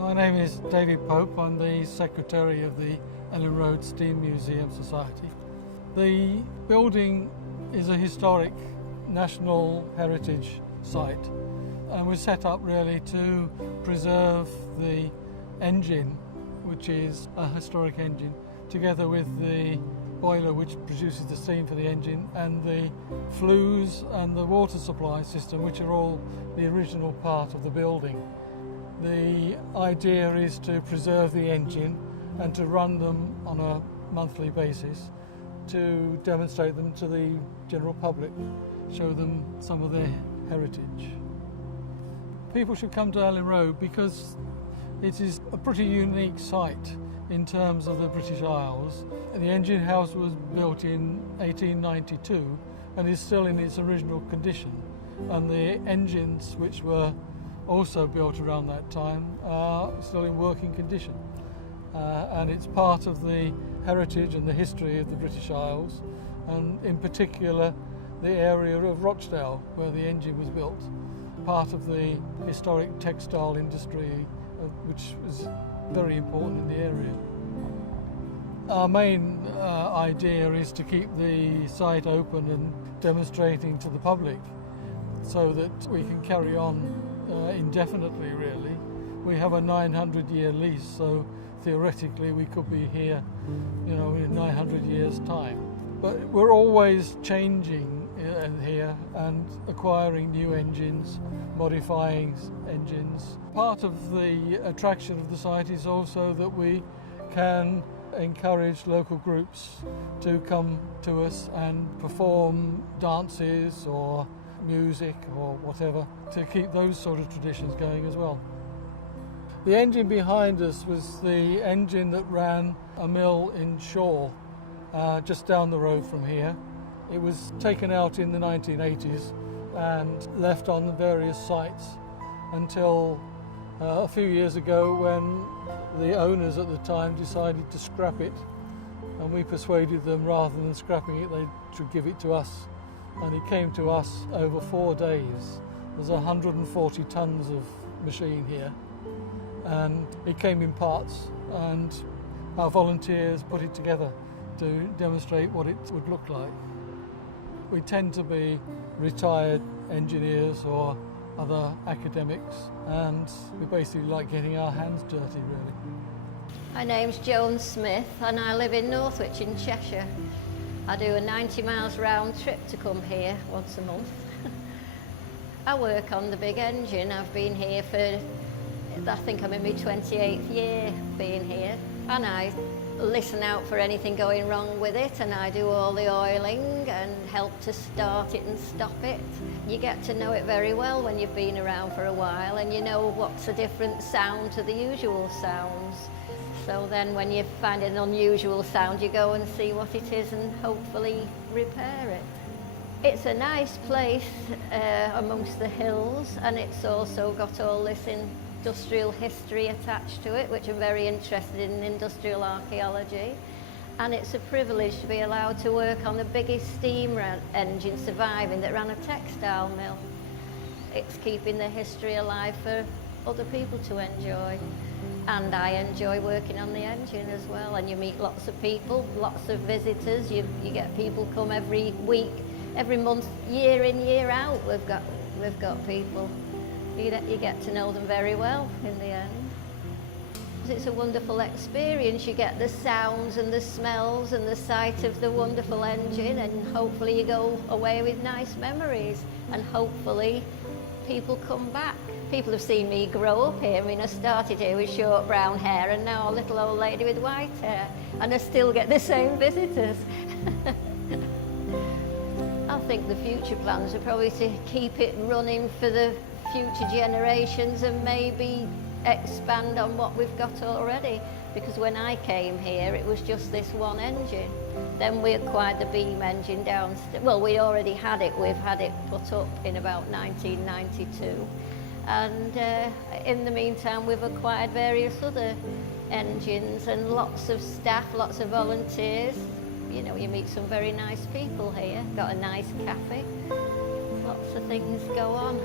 My name is David Pope. I'm the Secretary of the Ellenroad Steam Museum Society. The building is a historic National Heritage Site and was set up really to preserve the engine, which is a historic engine, together with the boiler which produces the steam for the engine, and the flues and the water supply system, which are all the original part of the building. The idea is to preserve the engine and to run them on a monthly basis to demonstrate them to the general public, show them some of their heritage. People should come to Ellenroad because it is a pretty unique site in terms of the British Isles. The engine house was built in 1892 and is still in its original condition, and the engines which were also built around that time are still in working condition. And it's part of the heritage and the history of the British Isles, and in particular the area of Rochdale where the engine was built, part of the historic textile industry which was very important in the area. Our main idea is to keep the site open and demonstrating to the public so that we can carry on indefinitely, really. We have a 900-year lease, so theoretically we could be here, in 900 years' time. But we're always changing here and acquiring new engines, modifying engines. Part of the attraction of the site is also that we can encourage local groups to come to us and perform dances or music or whatever to keep those sort of traditions going as well. The engine behind us was the engine that ran a mill in Shaw, just down the road from here. It was taken out in the 1980s and left on the various sites until a few years ago when the owners at the time decided to scrap it, and we persuaded them rather than scrapping it they should give it to us, and it came to us over 4 days. There's 140 tons of machine here, and it came in parts, and our volunteers put it together to demonstrate what it would look like. We tend to be retired engineers or other academics, and we basically like getting our hands dirty, really. My name's Joan Smith and I live in Northwich in Cheshire. I do a 90 miles round trip to come here once a month. I work on the big engine. I've been here for, I think I'm in my 28th year being here, and I listen out for anything going wrong with it, and I do all the oiling and help to start it and stop it. You get to know it very well when you've been around for a while, and you know what's a different sound to the usual sounds. So then when you find an unusual sound, you go and see what it is and hopefully repair it. It's a nice place amongst the hills, and it's also got all this industrial history attached to it, which I'm very interested in industrial archaeology. And it's a privilege to be allowed to work on the biggest steam engine surviving that ran a textile mill. It's keeping the history alive for other people to enjoy. And I enjoy working on the engine as well, and you meet lots of people, lots of visitors. You get people come every week, every month, year in, year out. We've got people. You get to know them very well in the end. It's a wonderful experience. You get the sounds and the smells and the sight of the wonderful engine, and hopefully you go away with nice memories, and hopefully people come back. People have seen me grow up here. I mean, I started here with short brown hair and now a little old lady with white hair, and I still get the same visitors. I think the future plans are probably to keep it running for the future generations and maybe expand on what we've got already, because when I came here it was just this one engine. Then we acquired the beam engine downstairs. Well, we already had it. We've had it put up in about 1992, and in the meantime we've acquired various other engines and lots of staff, lots of volunteers. You know, you meet some very nice people here. Got a nice cafe. Lots of things go on.